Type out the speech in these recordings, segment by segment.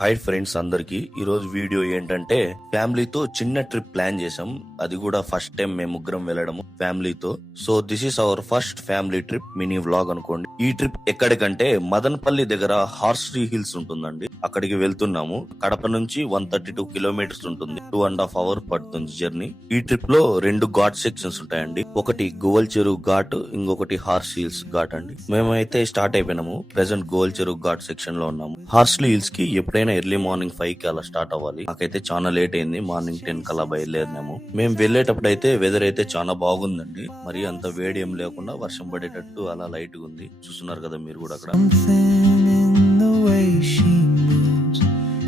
Hi friends అందరికి ఈరోజు వీడియో ఏంటంటే ఫ్యామిలీతో చిన్న ట్రిప్ ప్లాన్ చేసాం. అది కూడా ఫస్ట్ టైం మేము ముగ్గురం వెళ్ళడము ఫ్యామిలీతో. So this is our first family trip, mini vlog అనుకోండి. ఈ ట్రిప్ ఎక్కడికంటే మదనపల్లి దగ్గర హార్స్లీ హిల్స్ ఉంటుందండి, అక్కడికి వెళ్తున్నాము. కడప నుంచి 132 కిలోమీటర్స్ ఉంటుంది, 2.5 hours పడుతుంది జర్నీ. ఈ ట్రిప్ లో 2 ఘాట్ సెక్షన్స్ ఉంటాయండి, ఒకటి గోవల్ చెరువు ఘాట్, ఇంకొకటి హార్స్లీ హిల్స్ ఘాట్ అండి. మేమైతే స్టార్ట్ అయిపోయినాము, ప్రెసెంట్ గోవల్ చెరువు ఘాట్ సెక్షన్ లో ఉన్నాము. హార్స్లీ హిల్స్ కి ఎప్పుడైనా ఎర్లీ మార్నింగ్ 5 కి అలా స్టార్ట్ అవ్వాలి. నాకైతే చాలా లేట్ అయింది, మార్నింగ్ 10 కల్లా బయలుదేరినాము. మేము వెళ్ళేటప్పుడు అయితే వెదర్ అయితే చాలా బాగుందండి, మరి అంత వేడి ఏం లేకుండా వర్షం పడేటట్టు అలా లైట్ గా ఉంది. చూస్తున్నారు కదా మీరు కూడా అక్కడ.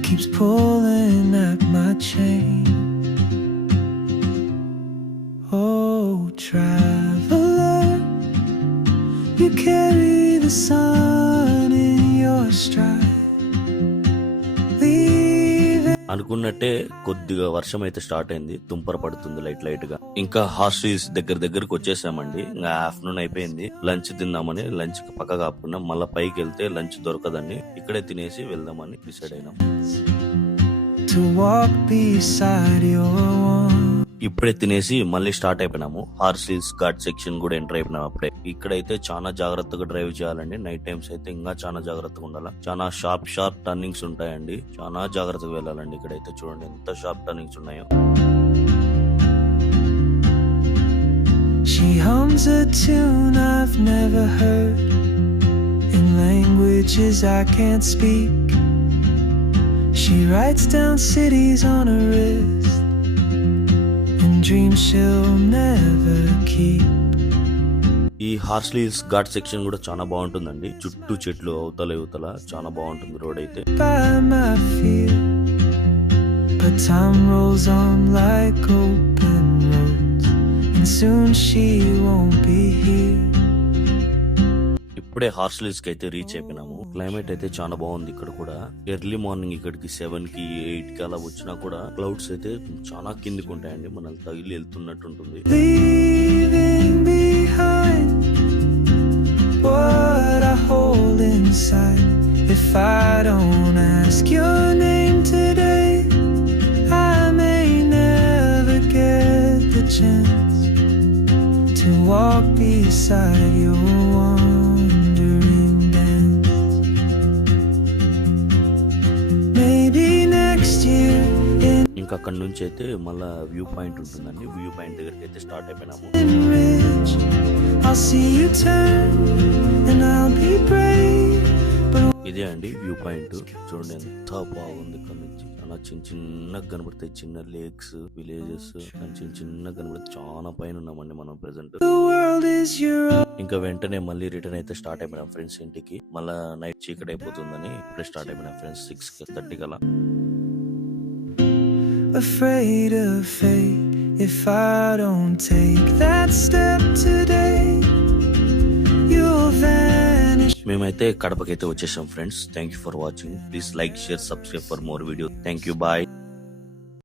Keeps pulling at my chain. Oh, traveler, you carry the sun in your stride. అనుకున్నట్టే కొద్దిగా వర్షం అయితే స్టార్ట్ అయింది, తుంపర పడుతుంది లైట్ గా. ఇంకా హాస్టల్స్ దగ్గరకు వచ్చేసామండి. ఇంకా ఆఫ్టర్నూన్ అయిపోయింది, లంచ్ తిందామని లంచ్ కి పక్క కాపుకున్నాం. మళ్ళీ పైకి వెళ్తే లంచ్ దొరకదని ఇక్కడే తినేసి వెళ్దామని డిసైడ్ అయినాం. ఇప్పుడే తినేసి మళ్ళీ స్టార్ట్ అయిపోయినాము. హార్స్లీస్ ఘాట్ సెక్షన్ కూడా ఎంటర్ అయిపోయినాం అప్పుడే. ఇక్కడైతే చాలా జాగ్రత్తగా డ్రైవ్ చేయాలండి, నైట్ టైమ్స్ అయితే ఇంకా చాలా జాగ్రత్తగా ఉండాలి. చాలా షార్ప్ టర్నింగ్స్ ఉంటాయండి, చాలా జాగ్రత్తగా వెళ్ళాలండి. ఇక్కడైతే చూడండి ఎంత షార్ప్ టర్నింగ్స్ ఉన్నాయో. She hums a tune I've never heard in languages I can't speak. She writes down cities on her wrist and dreams she'll never keep. ఈ హార్స్లీ హిల్స్ ఘాట్ సెక్షన్ కూడా చాలా బాగుంటుందండి, చుట్టూ చెట్లు అవతల యువతల చాలా బాగుంటుంది రోడ్ అయితే. But time rolls on like open roads and soon she won't be here. ఇప్పుడే హార్స్లీస్ కి అయితే రీచ్ అయిపోయినాము. క్లైమేట్ అయితే చాలా బాగుంది ఇక్కడ కూడా. ఎర్లీ మార్నింగ్ ఇక్కడికి 7 కి 8 కి అలా వచ్చినా కూడా క్లౌడ్స్ అయితే చాలా కిందికి ఉంటాయండి, మనల్ని తగిలి వెళ్తున్నట్టు ఉంటుంది. What I hold inside, if I don't ask your name today, I may never get the chance to walk beside your wandering dance. Maybe next year. ఇంకా అక్కడ నుంచి అయితే మళ్ళా వ్యూ పాయింట్ ఉంటుందండి, వ్యూ పాయింట్ దగ్గరికి అయితే స్టార్ట్ అయిపోయినాము. ఇదే అండి వ్యూ పాయింట్, చూడండి ఎంత బాగుంది. ఇక్కడ నుంచి చాలా చిన్నగా కనబడతాయి, చిన్న లేక్స్, విలేజెస్ చిన్నగా కనబడతాయి. చాలా పైన ఉన్నామండి మనం ప్రెసెంట్. ఇంకా వెంటనే మళ్ళీ రిటర్న్ అయితే స్టార్ట్ అయిపోయినాం ఫ్రెండ్స్ ఇంటికి. మళ్ళా నైట్ చీకటి అయిపోతుందని ఇప్పుడే స్టార్ట్ అయిపోయినా ఫ్రెండ్స్ 6:30 కల్లా. Afraid of fate, if I don't take that step today, you'll vanish. మేమైతే కడపకైతే వచ్చేసాం friends. Thank you for watching. Please like, share, subscribe for more video. Thank you, bye.